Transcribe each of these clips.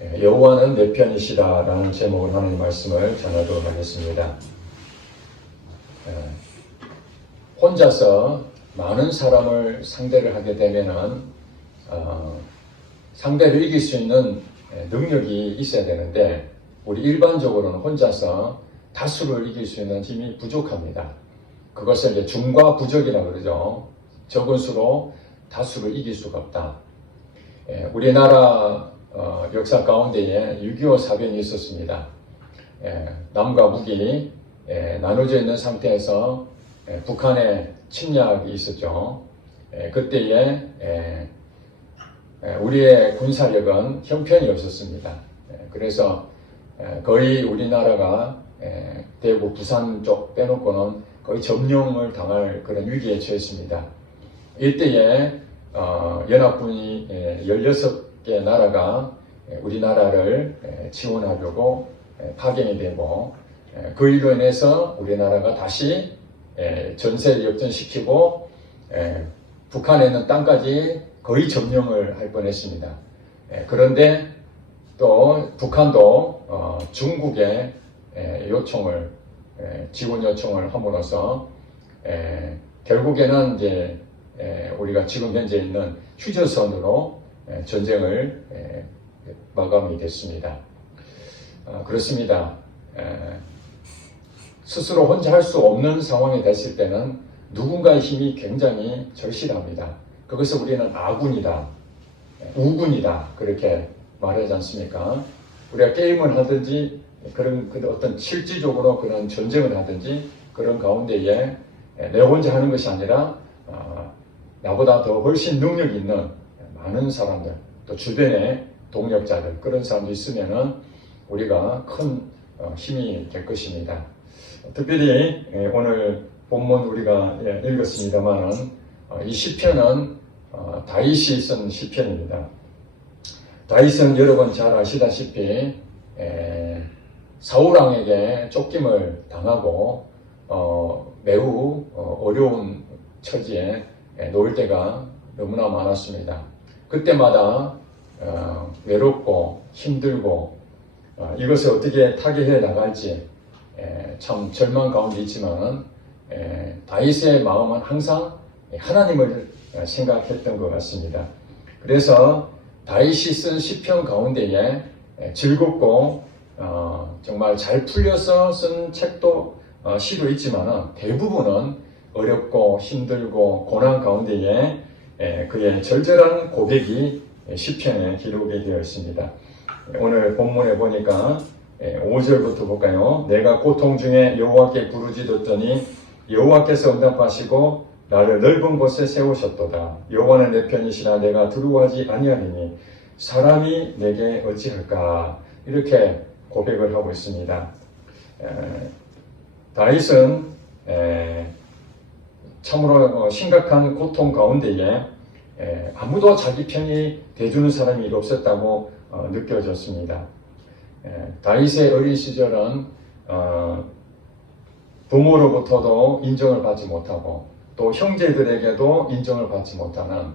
여호와는 내 편이시다 라는 제목으로 하나님 말씀을 전하도록 하겠습니다. 혼자서 많은 사람을 상대를 하게 되면은 상대를 이길 수 있는 능력이 있어야 되는데 우리 일반적으로는 혼자서 다수를 이길 수 있는 힘이 부족합니다. 그것을 이제 중과 부적이라고 그러죠. 적은 수로 다수를 이길 수가 없다. 우리나라 역사 가운데에 6.25 사변이 있었습니다. 남과 북이 나눠져 있는 상태에서 북한의 침략이 있었죠. 그때에 우리의 군사력은 형편이 없었습니다. 그래서 거의 우리나라가 대구, 부산 쪽 빼놓고는 거의 점령을 당할 그런 위기에 처했습니다. 이때에 연합군이 16개 나라가 우리나라를 지원하려고 파견이 되고 그 일로 인해서 우리나라가 다시 전세를 역전시키고 북한에 있는 땅까지 거의 점령을 할 뻔했습니다. 그런데 또 북한도 중국의 요청을 지원 요청을 함으로써 결국에는 이제 우리가 지금 현재 있는 휴전선으로 전쟁을 마감이 됐습니다. 그렇습니다. 스스로 혼자 할 수 없는 상황이 됐을 때는 누군가의 힘이 굉장히 절실합니다. 그것을 우리는 아군이다, 우군이다 그렇게 말하지 않습니까? 우리가 게임을 하든지 그런 어떤 실질적으로 그런 전쟁을 하든지 그런 가운데에 내 혼자 하는 것이 아니라 나보다 더 훨씬 능력이 있는 많은 사람들, 또 주변에 동력자들 그런 사람도 있으면은 우리가 큰 힘이 될 것입니다. 특별히 오늘 본문 우리가 읽었습니다만은 이 시편은 다윗이 쓴 시편입니다. 다윗은 여러분 잘 아시다시피 사울왕에게 쫓김을 당하고 매우 어려운 처지에 놓일 때가 너무나 많았습니다. 그때마다 외롭고 힘들고 이것을 어떻게 타개해 나갈지 참 절망 가운데 있지만 다윗의 마음은 항상 하나님을 생각했던 것 같습니다. 그래서 다윗이 쓴 시편 가운데에 즐겁고 정말 잘 풀려서 쓴 책도 시도 있지만 대부분은 어렵고 힘들고 고난 가운데에 그의 절절한 고백이 시편에 기록이 되어 있습니다. 오늘 본문에 보니까 5절부터 볼까요? 내가 고통 중에 여호와께 부르짖었더니 여호와께서 응답하시고 나를 넓은 곳에 세우셨도다. 여호와는 내 편이시라 내가 두려워하지 아니하리니 사람이 내게 어찌할까? 이렇게 고백을 하고 있습니다. 다윗은 참으로 심각한 고통 가운데에 아무도 자기 편이 돼주는 사람이 없었다고 느껴졌습니다. 다윗의 어린 시절은 부모로부터도 인정을 받지 못하고 또 형제들에게도 인정을 받지 못하는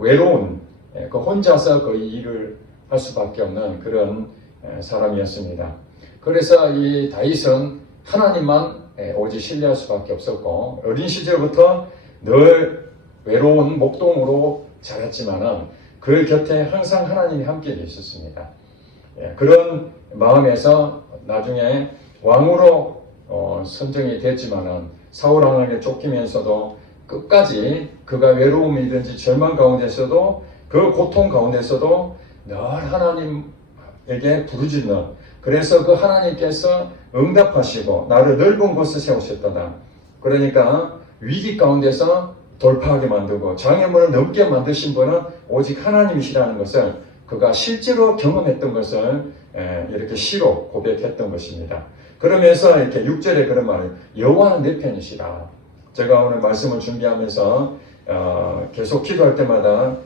외로운 그 혼자서 거의 일을 할 수밖에 없는 그런 사람이었습니다. 그래서 이 다윗은 하나님만 오직 신뢰할 수밖에 없었고 어린 시절부터 늘 외로운 목동으로 자랐지만은 그 곁에 항상 하나님이 함께 계셨습니다. 그런 마음에서 나중에 왕으로 선정이 됐지만은 사울 왕에게 쫓기면서도 끝까지 그가 외로움이든지 절망 가운데서도 그 고통 가운데서도 늘 하나님에게 부르짖는 그래서 그 하나님께서 응답하시고 나를 넓은 곳에 세우셨다. 그러니까 위기 가운데서 돌파하게 만들고 장애물을 넘게 만드신 분은 오직 하나님이시라는 것을 그가 실제로 경험했던 것을 이렇게 시로 고백했던 것입니다. 그러면서 이렇게 6절에 그런 말을 여호와는 내 편이시라. 제가 오늘 말씀을 준비하면서 계속 기도할 때마다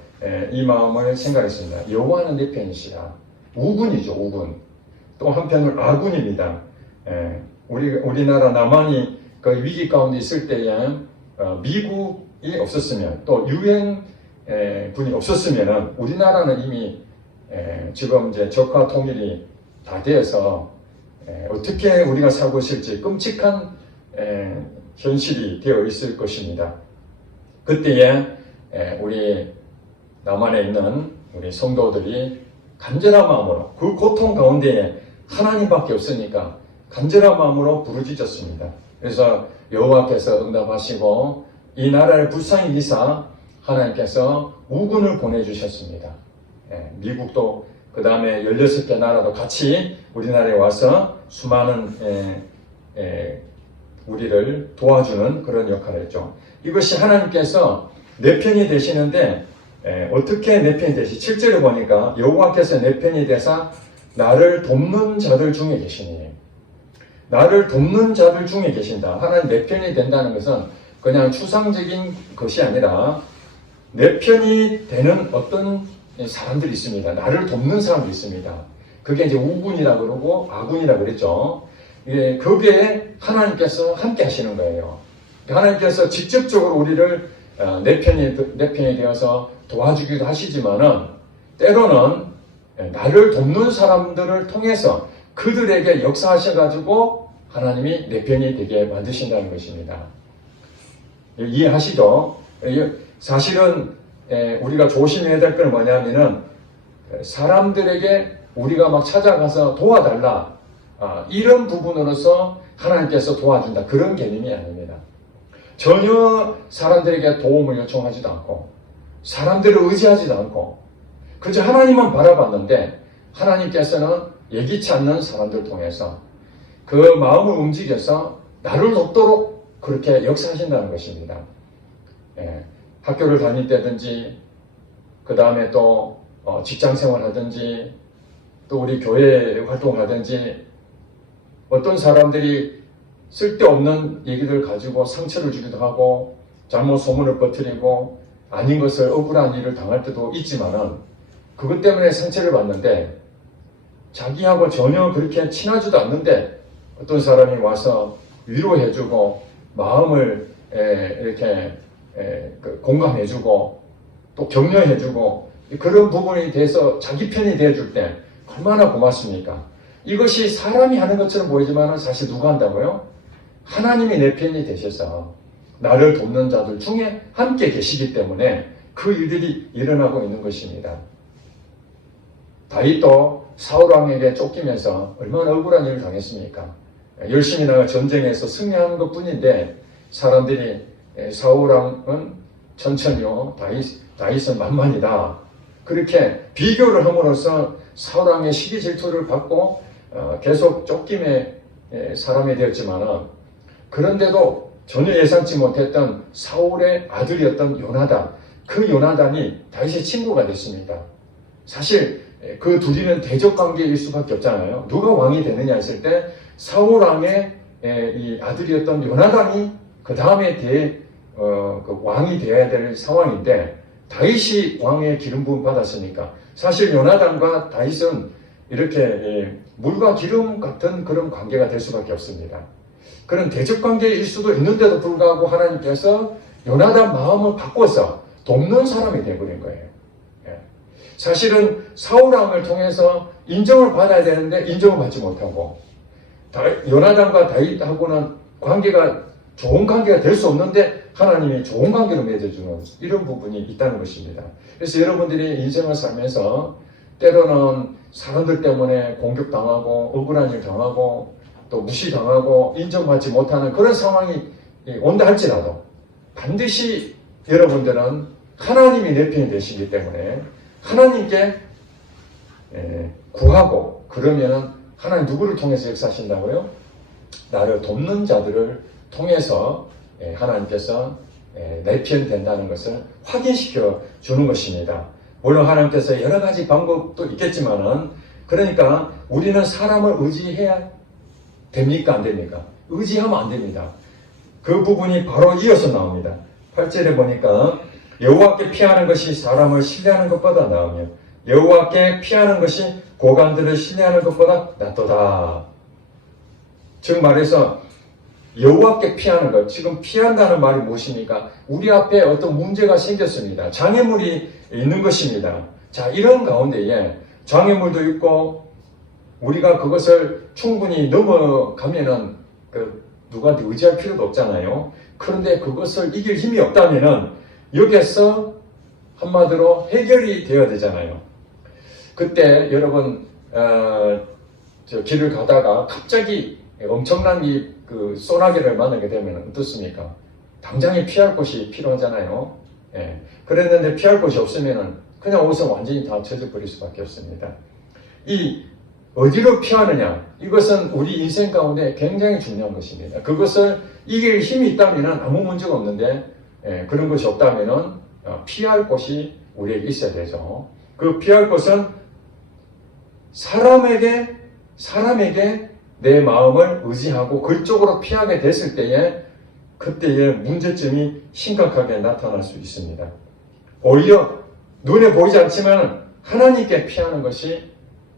이 마음을 생각했습니다. 여호와는 내 편이시라. 우군이죠, 우군. 또 한편으로 아군입니다. 우리나라 남한이 그 위기 가운데 있을 때에 미국이 없었으면 또 유엔 군이 없었으면 우리나라는 이미 지금 이제 적화 통일이 다 되어서 어떻게 우리가 살고 있을지 끔찍한 현실이 되어 있을 것입니다. 그때에 우리 남한에 있는 우리 성도들이 간절한 마음으로 그 고통 가운데에 하나님밖에 없으니까 간절한 마음으로 부르짖었습니다. 그래서 여호와께서 응답하시고 이 나라를 불쌍히 여기사 하나님께서 우군을 보내주셨습니다. 미국도 그 다음에 16개 나라도 같이 우리나라에 와서 수많은 우리를 도와주는 그런 역할을 했죠. 이것이 하나님께서 내 편이 되시는데 어떻게 내 편이 되시? 7절에 보니까 여호와께서 내 편이 되사 나를 돕는 자들 중에 계시니, 나를 돕는 자들 중에 계신다. 하나님 내 편이 된다는 것은 그냥 추상적인 것이 아니라 내 편이 되는 어떤 사람들이 있습니다. 나를 돕는 사람들이 있습니다. 그게 이제 우군이라고 그러고 아군이라고 그랬죠. 거기에 하나님께서 함께 하시는 거예요. 하나님께서 직접적으로 우리를 내 편이 되어서 도와주기도 하시지만은 때로는 나를 돕는 사람들을 통해서 그들에게 역사하셔가지고 하나님이 내 편이 되게 만드신다는 것입니다. 이해하시죠? 사실은 우리가 조심해야 될 건 뭐냐면은 사람들에게 우리가 막 찾아가서 도와달라 이런 부분으로서 하나님께서 도와준다 그런 개념이 아닙니다. 전혀 사람들에게 도움을 요청하지도 않고 사람들을 의지하지도 않고 그저 하나님만 바라봤는데 하나님께서는 예기치 않는 사람들을 통해서 그 마음을 움직여서 나를 돕도록 그렇게 역사하신다는 것입니다. 학교를 다닐 때든지 그 다음에 또 직장생활 하든지 또 우리 교회 활동하든지 어떤 사람들이 쓸데없는 얘기를 가지고 상처를 주기도 하고 잘못 소문을 퍼뜨리고 아닌 것을 억울한 일을 당할 때도 있지만은 그것 때문에 상처를 받는데 자기하고 전혀 그렇게 친하지도 않는데 어떤 사람이 와서 위로해주고 마음을 이렇게 공감해주고 또 격려해주고 그런 부분에 대해서 자기 편이 되어줄 때 얼마나 고맙습니까? 이것이 사람이 하는 것처럼 보이지만 사실 누가 한다고요? 하나님이 내 편이 되셔서 나를 돕는 자들 중에 함께 계시기 때문에 그 일들이 일어나고 있는 것입니다. 다윗도 사울왕에게 쫓기면서 얼마나 억울한 일을 당했습니까? 열심히 나가 전쟁에서 승리하는 것 뿐인데 사람들이 사울왕은 천천히요, 다윗은 만만이다. 그렇게 비교를 함으로써 사울왕의 시기 질투를 받고 계속 쫓김의 사람이 되었지만 그런데도 전혀 예상치 못했던 사울의 아들이었던 요나단, 그 요나단이 다윗의 친구가 됐습니다. 사실 그 둘이는 대적관계일 수밖에 없잖아요. 누가 왕이 되느냐 했을 때 사울왕의 이 아들이었던 요나단이 그 다음에 그 왕이 되어야 될 상황인데 다윗이 왕의 기름 부음 받았으니까 사실 요나단과 다윗은 이렇게 물과 기름 같은 그런 관계가 될 수밖에 없습니다. 그런 대적 관계일 수도 있는데도 불구하고 하나님께서 요나단 마음을 바꿔서 돕는 사람이 되어버린 거예요. 사실은 사울왕을 통해서 인정을 받아야 되는데 인정을 받지 못하고 요나단과 다윗하고는 관계가 좋은 관계가 될 수 없는데 하나님이 좋은 관계로 맺어주는 이런 부분이 있다는 것입니다. 그래서 여러분들이 인생을 살면서 때로는 사람들 때문에 공격당하고 억울한 일 당하고 또 무시당하고 인정받지 못하는 그런 상황이 온다 할지라도 반드시 여러분들은 하나님이 내 편이 되시기 때문에 하나님께 구하고 그러면 하나님 누구를 통해서 역사하신다고요? 나를 돕는 자들을 통해서 하나님께서 내 편 된다는 것을 확인시켜 주는 것입니다. 물론 하나님께서 여러 가지 방법도 있겠지만은 그러니까 우리는 사람을 의지해야 됩니까? 안 됩니까? 의지하면 안 됩니다. 그 부분이 바로 이어서 나옵니다. 8절에 보니까 여호와께 피하는 것이 사람을 신뢰하는 것보다 나으며 여호와께 피하는 것이 고관들을 신뢰하는 것보다 낫도다. 즉 말해서 여호와께 피하는 것, 지금 피한다는 말이 무엇입니까? 우리 앞에 어떤 문제가 생겼습니다. 장애물이 있는 것입니다. 자, 이런 가운데에 장애물도 있고 우리가 그것을 충분히 넘어가면은 누구한테 의지할 필요도 없잖아요. 그런데 그것을 이길 힘이 없다면은 여기에서 한마디로 해결이 되어야 되잖아요. 그때 여러분 저 길을 가다가 갑자기 엄청난 소나기를 만나게 되면 어떻습니까? 당장에 피할 곳이 필요하잖아요. 예. 그랬는데 피할 곳이 없으면은 그냥 옷은 완전히 다 젖어버릴 수밖에 없습니다. 이 어디로 피하느냐? 이것은 우리 인생 가운데 굉장히 중요한 것입니다. 그것을 이길 힘이 있다면 아무 문제가 없는데 그런 것이 없다면 피할 곳이 우리에게 있어야 되죠. 그 피할 곳은 사람에게 내 마음을 의지하고 그쪽으로 피하게 됐을 때에 그때의 문제점이 심각하게 나타날 수 있습니다. 오히려 눈에 보이지 않지만 하나님께 피하는 것이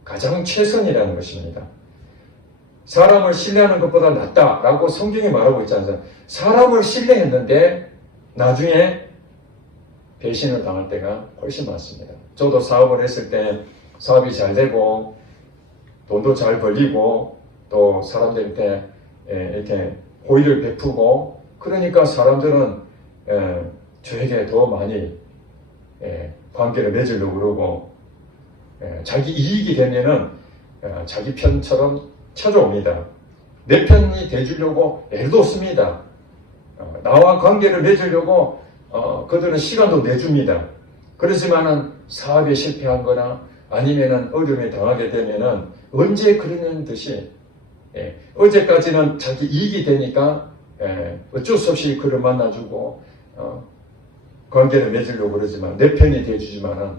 가장 최선이라는 것입니다. 사람을 신뢰하는 것보다 낫다라고 성경이 말하고 있지 않습니까? 사람을 신뢰했는데 나중에 배신을 당할 때가 훨씬 많습니다. 저도 사업을 했을 때 사업이 잘 되고 돈도 잘 벌리고 또 사람들한테 이렇게 호의를 베푸고 그러니까 사람들은 저에게 더 많이 관계를 맺으려고 그러고 자기 이익이 되면은 자기 편처럼 찾아옵니다. 내 편이 돼주려고 애도 씁니다. 나와 관계를 맺으려고 그들은 시간도 내줍니다. 그렇지만은 사업에 실패한 거나 아니면은 어려움에 당하게 되면은 언제 그러는 듯이 어제까지는 자기 이익이 되니까 어쩔 수 없이 그를 만나주고 관계를 맺으려고 그러지만 내 편이 돼주지만은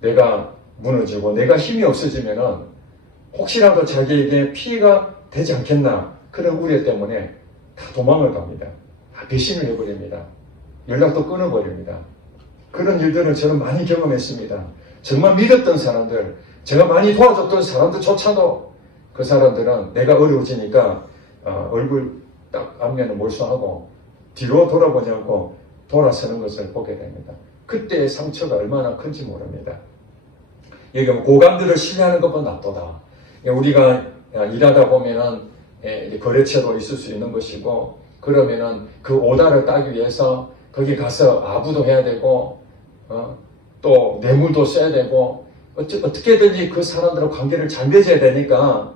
내가 무너지고 내가 힘이 없어지면은 혹시라도 자기에게 피해가 되지 않겠나 그런 우려 때문에 다 도망을 갑니다. 다 배신을 해버립니다. 연락도 끊어버립니다. 그런 일들을 저는 많이 경험했습니다. 정말 믿었던 사람들, 제가 많이 도와줬던 사람들조차도 그 사람들은 내가 어려워지니까 얼굴 딱 앞면을 몰수하고 뒤로 돌아보지 않고 돌아서는 것을 보게 됩니다. 그때의 상처가 얼마나 큰지 모릅니다. 여기 고관들을 신뢰하는 것보다 낫도다. 우리가 일하다 보면은 거래처도 있을 수 있는 것이고 그러면은 그 오다를 따기 위해서 거기 가서 아부도 해야 되고 또 뇌물도 써야 되고 어떻게든지 그 사람들과 관계를 잘 맺어야 되니까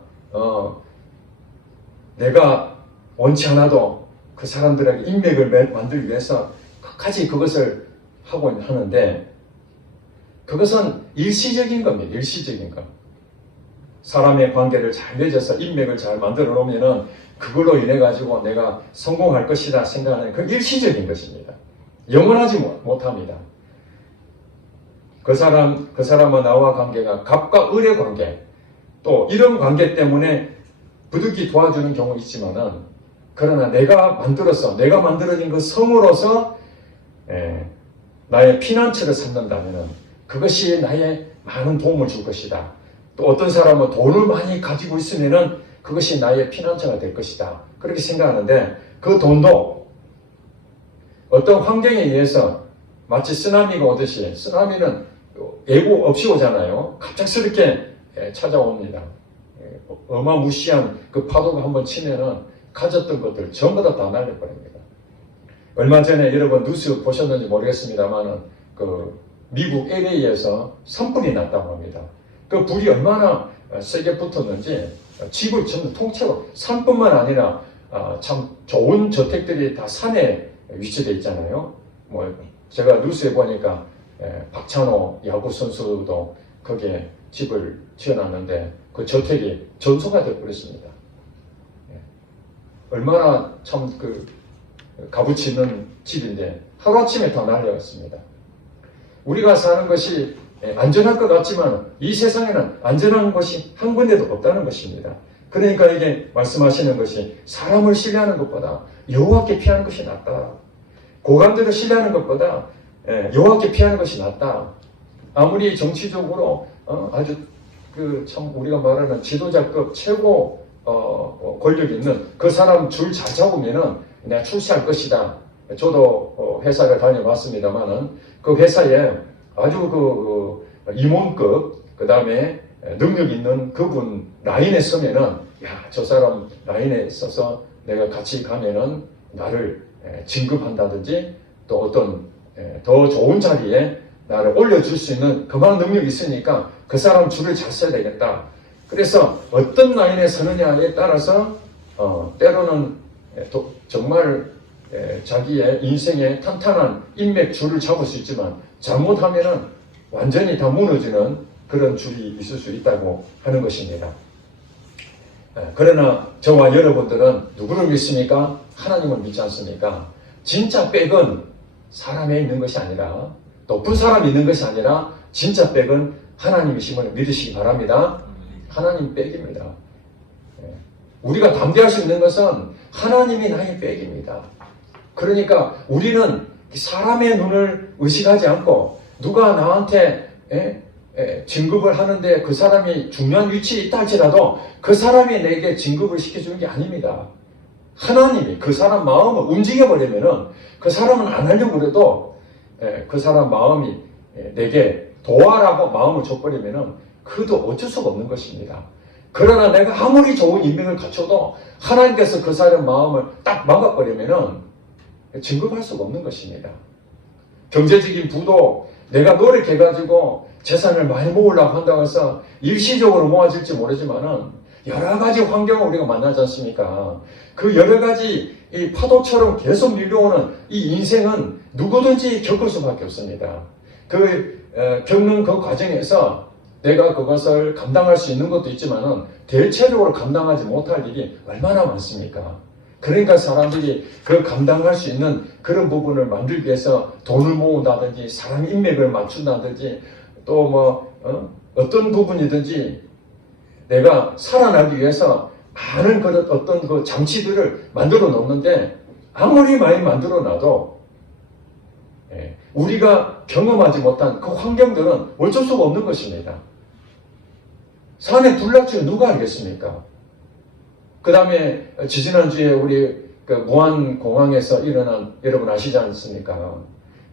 내가 원치 않아도 그 사람들에게 인맥을 만들기 위해서 끝까지 그것을 하고 하는데 그것은 일시적인 겁니다. 일시적인 것. 사람의 관계를 잘 맺어서 인맥을 잘 만들어 놓으면은 그걸로 인해 가지고 내가 성공할 것이다 생각하는 그 일시적인 것입니다. 영원하지 못합니다. 그 사람과 나와 관계가 갑과 을의 관계, 또 이런 관계 때문에 부득이 도와주는 경우 있지만은 그러나 내가 만들어진 그 성으로서 나의 피난처를 삼는다면은 그것이 나의 많은 도움을 줄 것이다. 또 어떤 사람은 돈을 많이 가지고 있으면은 그것이 나의 피난처가 될 것이다. 그렇게 생각하는데 그 돈도 어떤 환경에 의해서 마치 쓰나미가 오듯이 쓰나미는 예고 없이 오잖아요. 갑작스럽게 찾아옵니다. 어마무시한 그 파도가 한번 치면은 가졌던 것들 전부 다 날려버립니다. 얼마 전에 여러분 뉴스 보셨는지 모르겠습니다만은 그 미국 LA에서 산불이 났다고 합니다. 그 불이 얼마나 세게 붙었는지 집을 전부 통째로 산뿐만 아니라 참 좋은 저택들이 다 산에 위치되어 있잖아요. 뭐 제가 뉴스에 보니까 박찬호 야구 선수도 거기에 집을 지어놨는데 그 저택이 전소가 되어버렸습니다. 얼마나 참 값어치 있는 집인데 하루아침에 다 날려갔습니다. 우리가 사는 것이 안전할 것 같지만 이 세상에는 안전한 곳이 한 군데도 없다는 것입니다. 그러니까 이게 말씀하시는 것이 사람을 신뢰하는 것보다 여호와께 피하는 것이 낫다. 고관들을 신뢰하는 것보다 여호와께 피하는 것이 낫다. 아무리 정치적으로 아주 참 우리가 말하는 지도자급 최고 권력 있는 그 사람 줄 잘 잡으면은 내가 출세할 것이다. 저도 회사를 다녀봤습니다만은 그 회사에 아주 임원급 그 다음에 능력 있는 그분 라인에 서면은 야, 저 사람 라인에 서서 내가 같이 가면은 나를 진급한다든지 또 어떤 더 좋은 자리에 나를 올려줄 수 있는 그만한 능력이 있으니까 그 사람 줄을 잘 서야 되겠다. 그래서 어떤 라인에 서느냐에 따라서 때로는 정말 자기의 인생의 탄탄한 인맥 줄을 잡을 수 있지만 잘못하면은 완전히 다 무너지는 그런 줄이 있을 수 있다고 하는 것입니다. 그러나 저와 여러분들은 누구를 믿습니까? 하나님을 믿지 않습니까? 진짜 백은 사람에 있는 것이 아니라 높은 사람이 있는 것이 아니라 진짜 백은 하나님이심을 믿으시기 바랍니다. 하나님 백입니다. 우리가 담대할 수 있는 것은 하나님이 나의 백입니다. 그러니까 우리는 사람의 눈을 의식하지 않고 누가 나한테 진급을 하는데 그 사람이 중요한 위치에 있다 할지라도 그 사람이 내게 진급을 시켜주는 게 아닙니다. 하나님이 그 사람 마음을 움직여버리면은 그 사람은 안 하려고 그래도 그 사람 마음이 내게 도와라고 마음을 줘버리면은 그도 어쩔 수가 없는 것입니다. 그러나 내가 아무리 좋은 인맥을 갖춰도 하나님께서 그 사람 마음을 딱 막아버리면은 진급할 수가 없는 것입니다. 경제적인 부도 내가 노력해가지고 재산을 많이 모으려고 한다고 해서 일시적으로 모아질지 모르지만은 여러 가지 환경을 우리가 만나지 않습니까? 그 여러 가지 이 파도처럼 계속 밀려오는 이 인생은 누구든지 겪을 수밖에 없습니다. 겪는 그 과정에서 내가 그것을 감당할 수 있는 것도 있지만은 대체적으로 감당하지 못할 일이 얼마나 많습니까? 그러니까 사람들이 그 감당할 수 있는 그런 부분을 만들기 위해서 돈을 모은다든지 사람 인맥을 맞춘다든지 또 어떤 부분이든지 내가 살아나기 위해서 많은 그런 어떤 그 장치들을 만들어 놓는데 아무리 많이 만들어 놔도 우리가 경험하지 못한 그 환경들은 어쩔 수가 없는 것입니다. 산에 불날 줄 누가 알겠습니까? 그 다음에 지지난주에 우리 그 무안공항에서 일어난, 여러분 아시지 않습니까?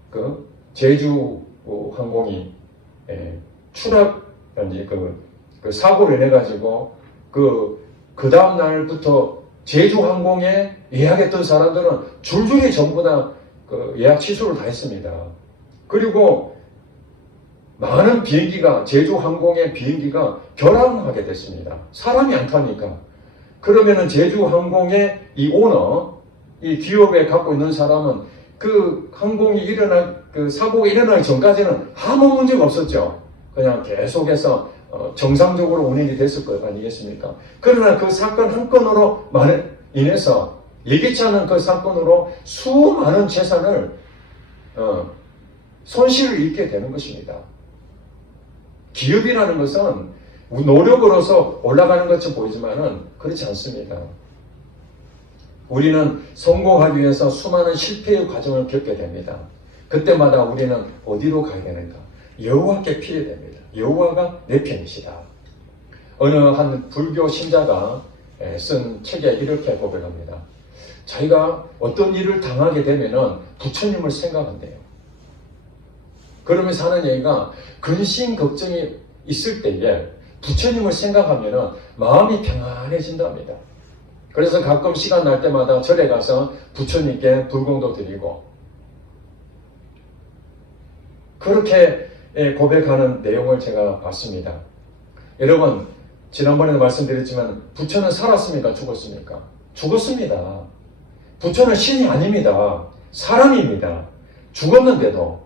그 제주 항공이 추락, 그 사고를 내가지고 그 다음 날부터 제주 항공에 예약했던 사람들은 줄줄이 전부 다 그 예약 취소를 다 했습니다. 그리고 많은 비행기가, 제주 항공의 비행기가 결항하게 됐습니다. 사람이 안 타니까. 그러면은 제주 항공의 이 오너, 이 기업에 갖고 있는 사람은 그 항공이 그 사고가 일어나기 전까지는 아무 문제가 없었죠. 그냥 계속해서 정상적으로 운행이 됐을 것 아니겠습니까? 그러나 그 사건 한 건으로 인해서 예기치 않은 그 사건으로 수많은 재산을 손실을 입게 되는 것입니다. 기업이라는 것은 노력으로서 올라가는 것처럼 보이지만은 그렇지 않습니다. 우리는 성공하기 위해서 수많은 실패의 과정을 겪게 됩니다. 그때마다 우리는 어디로 가야 되는가? 여호와께 피해야 됩니다. 여호와가 내 편이시다. 어느 한 불교 신자가 쓴 책에 이렇게 고백합니다. 자기가 어떤 일을 당하게 되면은 부처님을 생각한대요. 그러면서 하는 얘기가 근심 걱정이 있을 때에 부처님을 생각하면은 마음이 평안해진답니다. 그래서 가끔 시간 날 때마다 절에 가서 부처님께 불공도 드리고 그렇게 고백하는 내용을 제가 봤습니다. 여러분, 지난번에도 말씀드렸지만 부처는 살았습니까? 죽었습니까? 죽었습니다. 부처는 신이 아닙니다. 사람입니다. 죽었는데도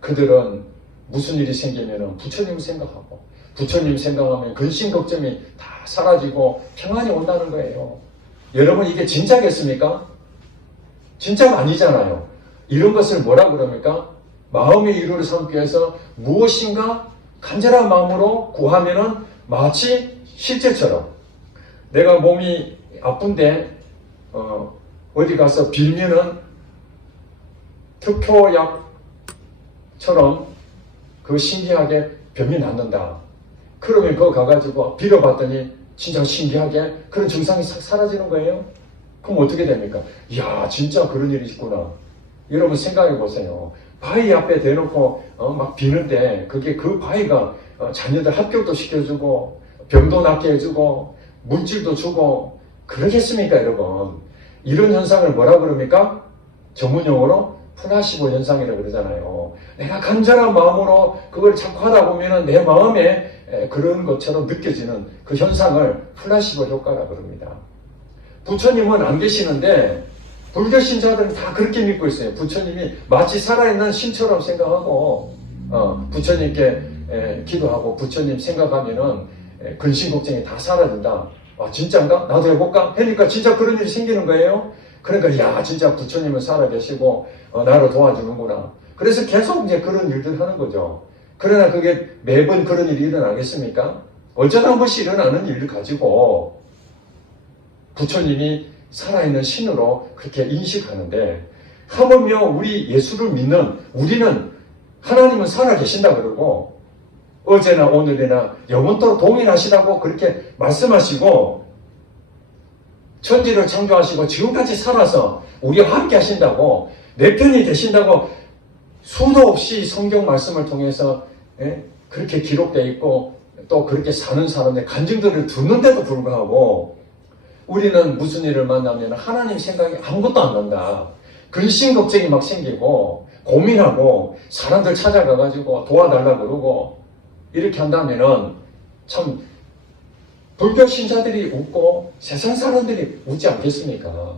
그들은 무슨 일이 생기면 부처님을 생각하고 부처님 생각하면 근심 걱정이 다 사라지고 평안이 온다는 거예요. 여러분, 이게 진짜겠습니까? 진짜가 아니잖아요. 이런 것을 뭐라 그럽니까? 마음의 위로를 삼기 위해서 무엇인가 간절한 마음으로 구하면은 마치 실제처럼 내가 몸이 아픈데 어디 가서 빌면은 특효약처럼 그 신기하게 병이 낫는다. 그러면 그거 가가지고 빌어봤더니 진짜 신기하게 그런 증상이 싹 사라지는 거예요. 그럼 어떻게 됩니까? 이야, 진짜 그런 일이 있구나. 여러분 생각해 보세요. 바위 앞에 대놓고 막 비는데 그게 그 바위가 자녀들 합격도 시켜주고 병도 낫게 해주고 물질도 주고 그러겠습니까 여러분? 이런 현상을 뭐라 그럽니까? 전문용어로 플라시보 현상이라고 그러잖아요. 내가 간절한 마음으로 그걸 자꾸 하다 보면 내 마음에 그런 것처럼 느껴지는 그 현상을 플라시보 효과라고 그럽니다. 부처님은 안 계시는데 불교 신자들은 다 그렇게 믿고 있어요. 부처님이 마치 살아있는 신처럼 생각하고 부처님께 기도하고 부처님 생각하면은 근심 걱정이 다 사라진다. 아 진짜인가? 나도 해볼까? 하니까 진짜 그런 일이 생기는 거예요. 그러니까 야 진짜 부처님은 살아계시고 나를 도와주는구나. 그래서 계속 이제 그런 일들을 하는 거죠. 그러나 그게 매번 그런 일이 일어나겠습니까? 어쩌다 한 번씩 일어나는 일을 가지고 부처님이 살아있는 신으로 그렇게 인식하는데 하물며 우리 예수를 믿는 우리는 하나님은 살아계신다 그러고 어제나 오늘이나 영원토록 동일하시다고 그렇게 말씀하시고 천지를 창조하시고 지금까지 살아서 우리와 함께 하신다고 내 편이 되신다고 수도 없이 성경 말씀을 통해서 그렇게 기록되어 있고 또 그렇게 사는 사람의 간증들을 듣는데도 불구하고 우리는 무슨 일을 만나면 하나님 생각이 아무것도 안 난다. 근심 걱정이 막 생기고 고민하고 사람들 찾아가가지고 도와달라고 그러고 이렇게 한다면은 참 불교 신자들이 웃고 세상 사람들이 웃지 않겠습니까?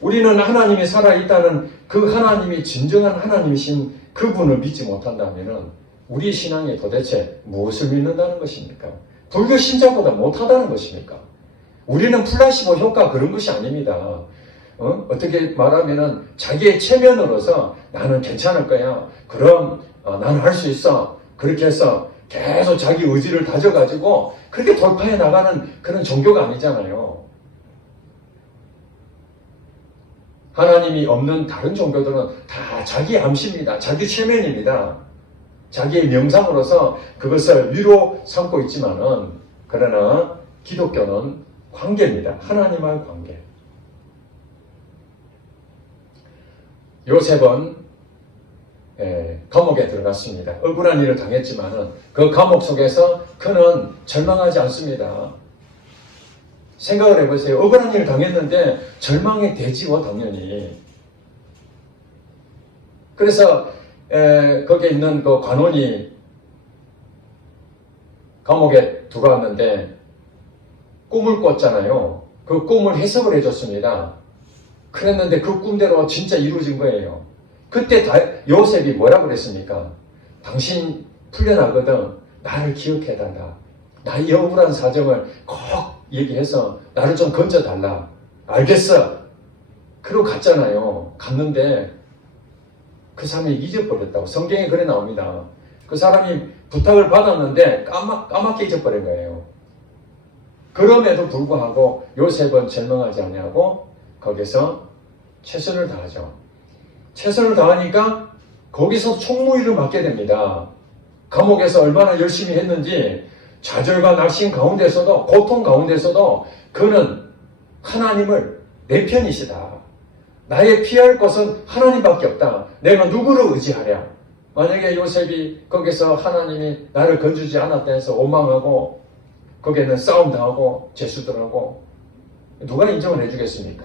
우리는 하나님이 살아있다는 그 하나님이 진정한 하나님이신 그분을 믿지 못한다면은 우리 신앙이 도대체 무엇을 믿는다는 것입니까? 불교 신자보다 못하다는 것입니까? 우리는 플라시보 효과 그런 것이 아닙니다. 어떻게 말하면은 자기의 체면으로서 나는 괜찮을 거야. 그럼 나는 할 수 있어. 그렇게 해서 계속 자기 의지를 다져가지고 그렇게 돌파해 나가는 그런 종교가 아니잖아요. 하나님이 없는 다른 종교들은 다 자기 암시입니다. 자기 체면입니다. 자기의 명상으로서 그것을 위로 삼고 있지만은 그러나 기독교는 관계입니다. 하나님과의 관계. 요셉은 감옥에 들어갔습니다. 억울한 일을 당했지만은 그 감옥 속에서 그는 절망하지 않습니다. 생각을 해보세요. 억울한 일을 당했는데 절망이 되지요, 당연히. 그래서 거기에 있는 그 관원이 감옥에 들어왔는데 꿈을 꿨잖아요. 그 꿈을 해석을 해줬습니다. 그랬는데 그 꿈대로 진짜 이루어진 거예요. 그때 요셉이 뭐라고 그랬습니까? 당신 풀려나거든. 나를 기억해달라. 나의 억울한 사정을 꼭 얘기해서 나를 좀 건져달라. 알겠어. 그러고 갔잖아요. 갔는데 그 사람이 잊어버렸다고. 성경에 그래 나옵니다. 그 사람이 부탁을 받았는데 까맣게 잊어버린 거예요. 그럼에도 불구하고 요셉은 절망하지 아니하고 거기서 최선을 다하죠. 최선을 다하니까 거기서 총무일을 맡게 됩니다. 감옥에서 얼마나 열심히 했는지 좌절과 낙심 가운데서도 고통 가운데서도 그는 하나님을 내 편이시다. 나의 피할 것은 하나님밖에 없다. 내가 누구를 의지하랴. 만약에 요셉이 거기서 하나님이 나를 건주지 않았다 해서 원망하고 거기에는 싸움 당하고 죄수들하고 누가 인정을 해주겠습니까?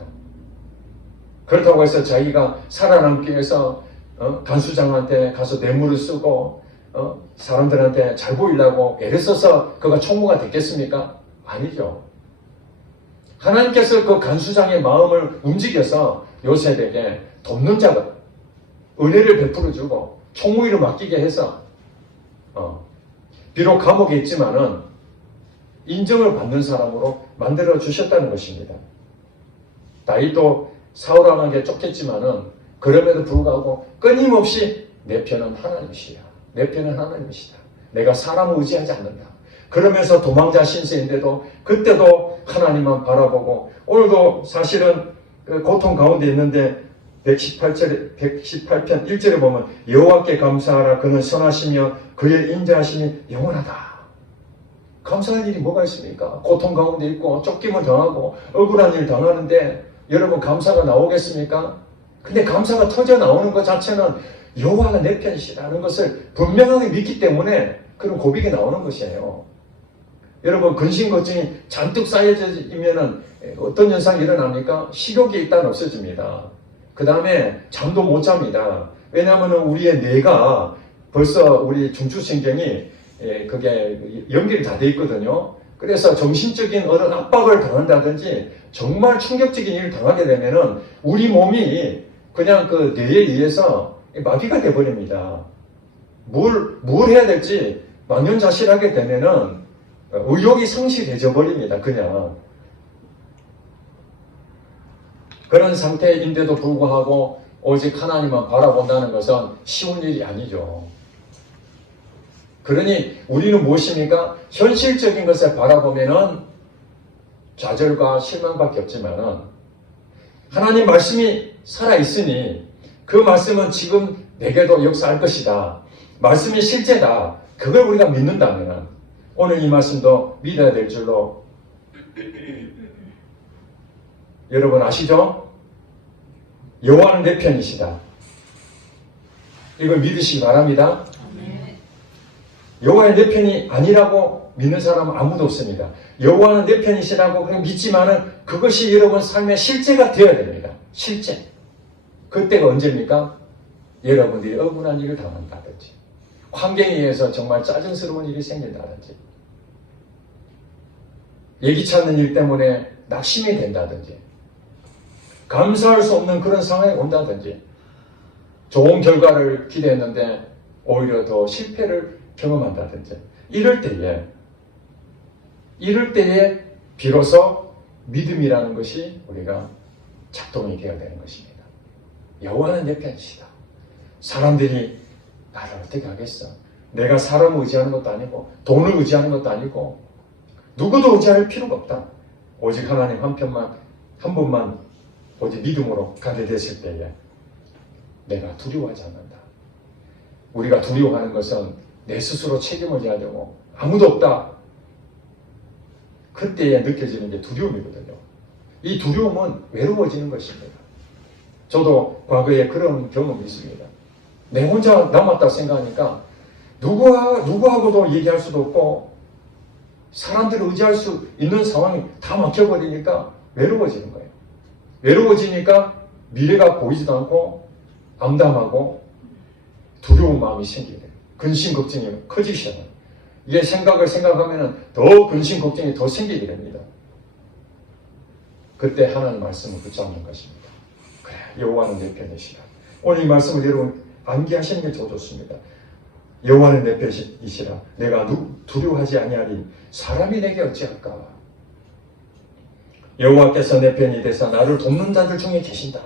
그렇다고 해서 자기가 살아남기 위해서 간수장한테 가서 뇌물을 쓰고 사람들한테 잘 보이려고 애를 써서 그가 총무가 됐겠습니까? 아니죠. 하나님께서 그 간수장의 마음을 움직여서 요셉에게 돕는 자가 은혜를 베풀어주고 총무일을 맡기게 해서 비록 감옥에 있지만은 인정을 받는 사람으로 만들어 주셨다는 것입니다. 다윗도 사울 왕에게 쫓겼지만은 그럼에도 불구하고 끊임없이 내 편은 하나님이시야. 내 편은 하나님이시다. 내가 사람을 의지하지 않는다. 그러면서 도망자 신세인데도 그때도 하나님만 바라보고 오늘도 사실은 그 고통 가운데 있는데 118편 1절에 보면 여호와께 감사하라. 그는 선하시며 그의 인자하심이 영원하다. 감사할 일이 뭐가 있습니까? 고통 가운데 있고 쫓김을 당하고 억울한 일 당하는데 여러분 감사가 나오겠습니까? 근데 감사가 터져 나오는 것 자체는 여호와가 내 편이시라는 것을 분명하게 믿기 때문에 그런 고백이 나오는 것이에요. 여러분, 근심 걱정이 잔뜩 쌓여지면은 어떤 현상이 일어납니까? 식욕이 일단 없어집니다. 그 다음에 잠도 못 잡니다. 왜냐하면 우리의 뇌가 벌써 우리 중추신경이 그게 연결이 다 돼 있거든요. 그래서 정신적인 어떤 압박을 당한다든지 정말 충격적인 일을 당하게 되면은 우리 몸이 그냥 그 뇌에 의해서 마비가 돼버립니다. 뭘 해야 될지 망연자실하게 되면은 의욕이 상실해져 버립니다. 그냥. 그런 상태인데도 불구하고 오직 하나님만 바라본다는 것은 쉬운 일이 아니죠. 그러니 우리는 무엇입니까? 현실적인 것을 바라보면은 좌절과 실망밖에 없지만은 하나님 말씀이 살아있으니 그 말씀은 지금 내게도 역사할 것이다. 말씀이 실제다. 그걸 우리가 믿는다면 오늘 이 말씀도 믿어야 될 줄로 여러분 아시죠? 여호와는 내 편이시다. 이걸 믿으시기 바랍니다. 여호와의 내 편이 아니라고 믿는 사람은 아무도 없습니다. 여호와는 내 편이시라고 그냥 믿지만은 그것이 여러분 삶의 실제가 되어야 됩니다. 실제. 그때가 언제입니까? 여러분들이 억울한 일을 당한다든지 환경에 의해서 정말 짜증스러운 일이 생긴다든지 예기치 않는 일 때문에 낙심이 된다든지 감사할 수 없는 그런 상황이 온다든지 좋은 결과를 기대했는데 오히려 더 실패를 경험한다든지 이럴 때에 비로소 믿음이라는 것이 우리가 작동이 되어야 되는 것입니다. 여호와는 내 편이시다. 사람들이 나를 어떻게 하겠어? 내가 사람을 의지하는 것도 아니고 돈을 의지하는 것도 아니고 누구도 의지할 필요가 없다. 오직 하나님 한 분만 오직 믿음으로 가게 됐을 때에 내가 두려워하지 않는다. 우리가 두려워하는 것은 내 스스로 책임을 져야 되고 아무도 없다. 그때에 느껴지는 게 두려움이거든요. 이 두려움은 외로워지는 것입니다. 저도 과거에 그런 경험이 있습니다. 내 혼자 남았다 생각하니까 누구하고도 얘기할 수도 없고 사람들을 의지할 수 있는 상황이 다 막혀버리니까 외로워지는 거예요. 외로워지니까 미래가 보이지도 않고 암담하고 두려운 마음이 생기게 돼요. 근심 걱정이 커지기 시작해요. 이게 생각하면 더 근심 걱정이 더 생기게 됩니다. 그때 하나님 말씀을 붙잡는 것입니다. 그래, 여호와는 내 편이시다. 오늘 이 말씀을 여러분 암기하시는 게 좋습니다. 여호와는 내 편이시라. 내가 두려워하지 아니하리. 사람이 내게 어찌할까? 여호와께서 내 편이 되사 나를 돕는 자들 중에 계신다.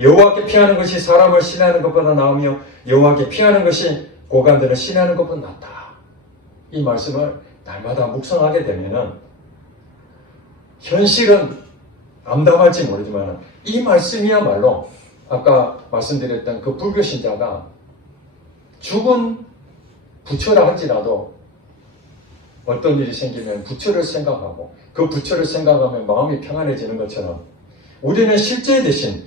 여호와께 피하는 것이 사람을 신뢰하는 것보다 나으며 여호와께 피하는 것이 고관들을 신뢰하는 것보다 낫다. 이 말씀을 날마다 묵상하게 되면은 현실은 암담할지 모르지만 이 말씀이야말로 아까 말씀드렸던 그 불교 신자가 죽은 부처라 할지라도 어떤 일이 생기면 부처를 생각하고 그 부처를 생각하면 마음이 평안해지는 것처럼 우리는 실제 대신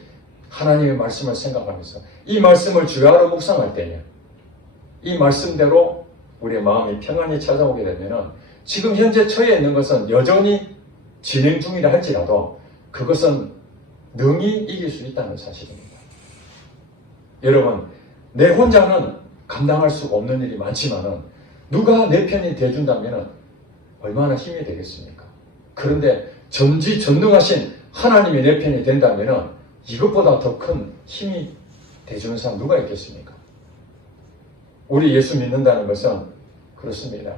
하나님의 말씀을 생각하면서 이 말씀을 주야로 묵상할 때에 이 말씀대로 우리의 마음이 평안히 찾아오게 되면 지금 현재 처해 있는 것은 여전히 진행 중이라 할지라도 그것은 능히 이길 수 있다는 사실입니다. 여러분, 내 혼자는 감당할 수가 없는 일이 많지만은 누가 내 편이 돼준다면 얼마나 힘이 되겠습니까? 그런데 전지전능하신 하나님이 내 편이 된다면 이것보다 더 큰 힘이 돼주는 사람 누가 있겠습니까? 우리 예수 믿는다는 것은 그렇습니다.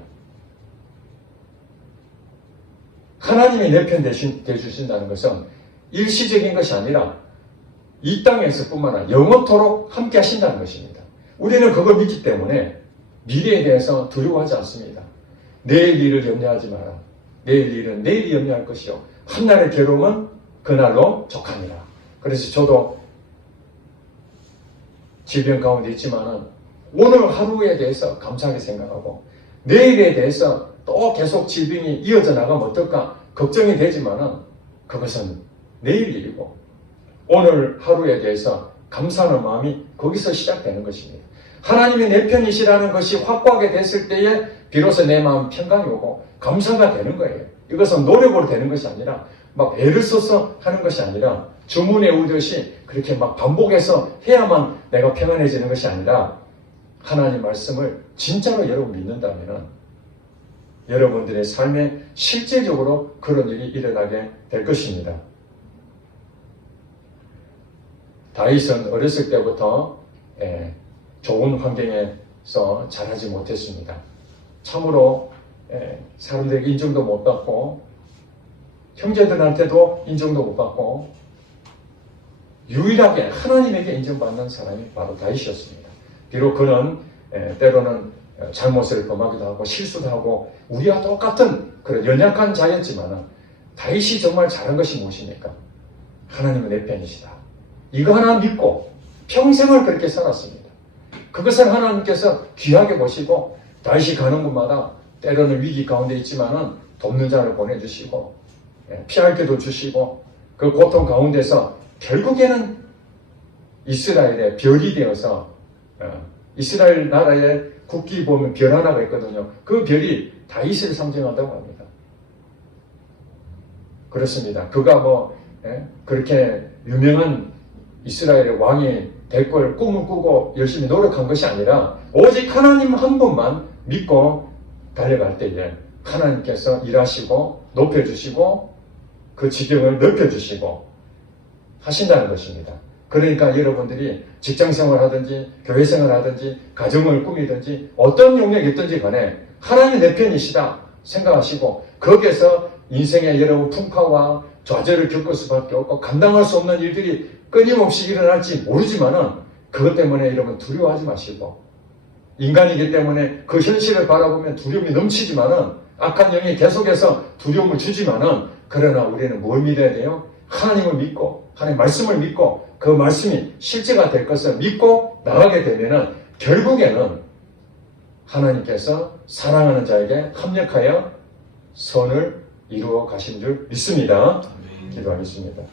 하나님이 내 편 되주신다는 것은 일시적인 것이 아니라 이 땅에서 뿐만 아니라 영원토록 함께 하신다는 것입니다. 우리는 그걸 믿기 때문에 미래에 대해서 두려워하지 않습니다. 내일 일을 염려하지 마라. 내일 일은 내일이 염려할 것이요. 한날의 괴로움은 그날로 족하니라. 그래서 저도 질병 가운데 있지만은 오늘 하루에 대해서 감사하게 생각하고 내일에 대해서 또 계속 질병이 이어져 나가면 어떨까 걱정이 되지만은 그것은 내일 일이고 오늘 하루에 대해서 감사하는 마음이 거기서 시작되는 것입니다. 하나님이 내 편이시라는 것이 확고하게 됐을 때에 비로소 내 마음 평강이 오고 감사가 되는 거예요. 이것은 노력으로 되는 것이 아니라 막 애를 써서 하는 것이 아니라 주문에 오듯이 그렇게 막 반복해서 해야만 내가 평안해지는 것이 아니라 하나님 말씀을 진짜로 여러분 믿는다면 여러분들의 삶에 실제적으로 그런 일이 일어나게 될 것입니다. 다윗은 어렸을 때부터 좋은 환경에서 자라지 못했습니다. 참으로 사람들에게 인정도 못 받고 형제들한테도 인정도 못 받고 유일하게 하나님에게 인정받는 사람이 바로 다윗이었습니다. 비록 그는 때로는 잘못을 범하기도 하고 실수도 하고 우리와 똑같은 그런 연약한 자였지만 다윗이 정말 잘한 것이 무엇입니까? 하나님은 내 편이시다. 이거 하나 믿고 평생을 그렇게 살았습니다. 그것을 하나님께서 귀하게 보시고 다윗이 가는 곳마다 때로는 위기 가운데 있지만은 돕는 자를 보내주시고 피할 길도 주시고 그 고통 가운데서 결국에는 이스라엘의 별이 되어서 이스라엘 나라의 국기 보면 별 하나가 있거든요. 그 별이 다윗을 상징한다고 합니다. 그렇습니다. 그가 그렇게 유명한 이스라엘의 왕이 될 걸 꿈을 꾸고 열심히 노력한 것이 아니라 오직 하나님 한 분만 믿고 달려갈 때에 하나님께서 일하시고 높여주시고 그 지경을 넓혀주시고 하신다는 것입니다. 그러니까 여러분들이 직장생활 하든지 교회생활 하든지 가정을 꾸미든지 어떤 영역이 있든지 간에 하나님이 내 편이시다 생각하시고 거기에서 인생의 여러 풍파와 좌절을 겪을 수밖에 없고 감당할 수 없는 일들이 끊임없이 일어날지 모르지만은 그것 때문에 여러분 두려워하지 마시고 인간이기 때문에 그 현실을 바라보면 두려움이 넘치지만은 악한 영이 계속해서 두려움을 주지만은 그러나 우리는 뭘 믿어야 돼요? 하나님을 믿고 하나님 말씀을 믿고 그 말씀이 실제가 될 것을 믿고 나가게 되면은 결국에는 하나님께서 사랑하는 자에게 합력하여 선을 이루어 가신 줄 믿습니다. 기도하겠습니다.